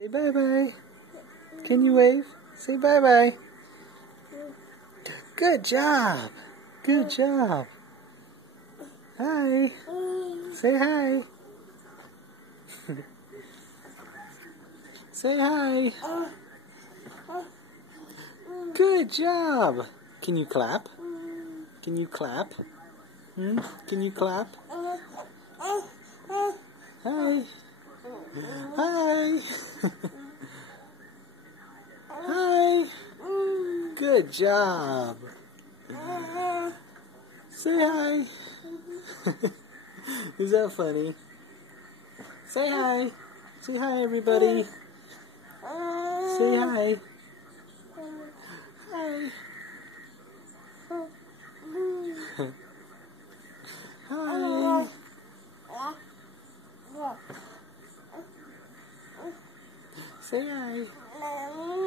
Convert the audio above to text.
Say bye-bye. Can you wave? Say bye-bye. Good job. Good job. Hi. Say hi. Say hi. Good job. Can you clap? Can you clap? Can you clap? Hi. Hi. Hi. Good job. Say hi. Is that funny? Say hi. Say hi, everybody. Say hi. Hi. Hi. Say hi.